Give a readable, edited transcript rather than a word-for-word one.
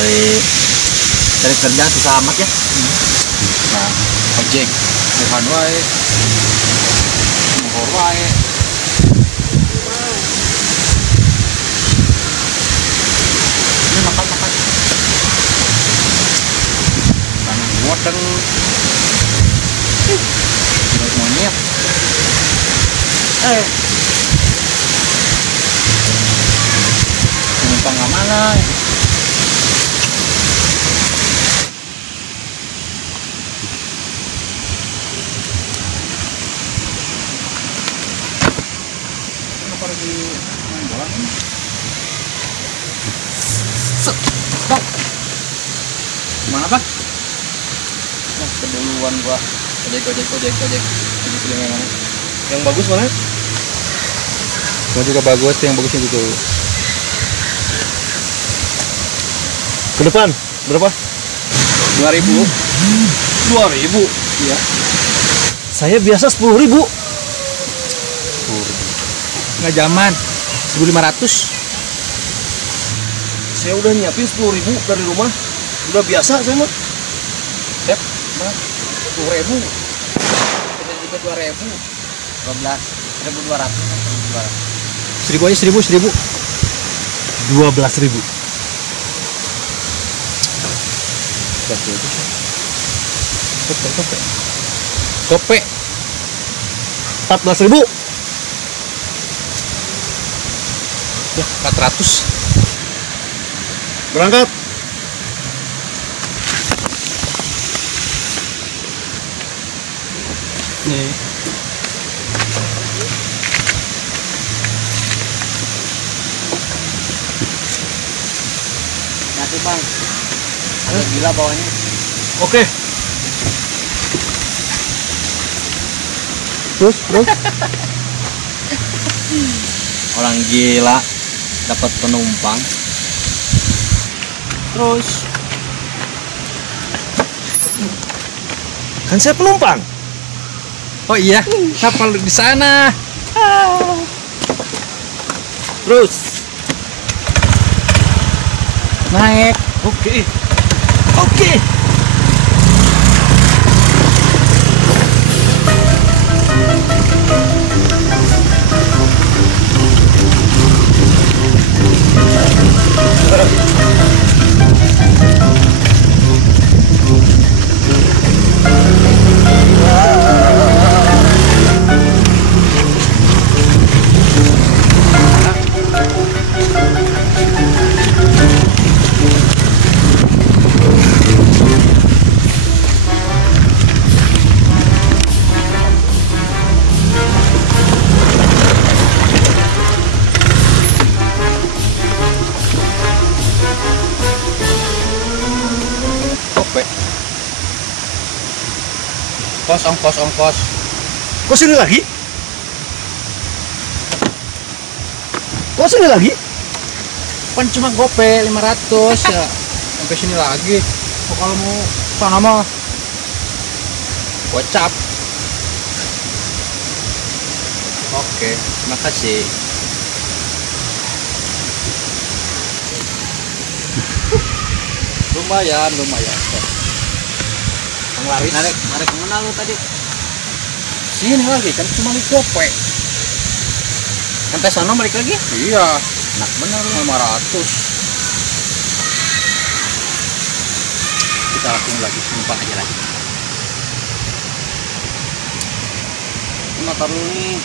dari kerjaan susah amat ya. Nah, ojek bukan wae mohor wae. Ini makan tanah bodeng monyet penumpang nggak mana. Kenapa lagi main bola nih? Stop. Gimana Pak? Nah, keduluan gua. Ojek. Yang bagus mana? Yang juga bagus, yang bagusnya gitu. Ke depan berapa? 2.000. 2.000. Iya. Saya biasa 10.000. Nggak zaman. 1.500. Saya udah nyiapin 10.000 dari rumah. Udah biasa saya mah. Dep, mah 10.000. Kita juga 2.000. 12. 1.200. 1.000 aja, 1.000. 12.000. Kope 14.000. Ya, 400. Berangkat. Nih. Nanti Bang. Ada gila bawahnya. Oke. Terus. Orang gila dapat penumpang. Terus Kan saya penumpang. oh iya, kapal di sana. Terus. Naik. Oke. Ongkos. Kok sini lagi? Kan cuma gope 500 ya. Sampai sini lagi. Oh, kalau mau sana mah gocap. Oke, terima kasih. Lumayan. Laris. Narik kemana lu tadi? Sini lagi kan cuma di gope. Sampai sana balik lagi? Iya. Enak bener 500. Kita langsung lagi numpang aja lagi. Motor lu nih.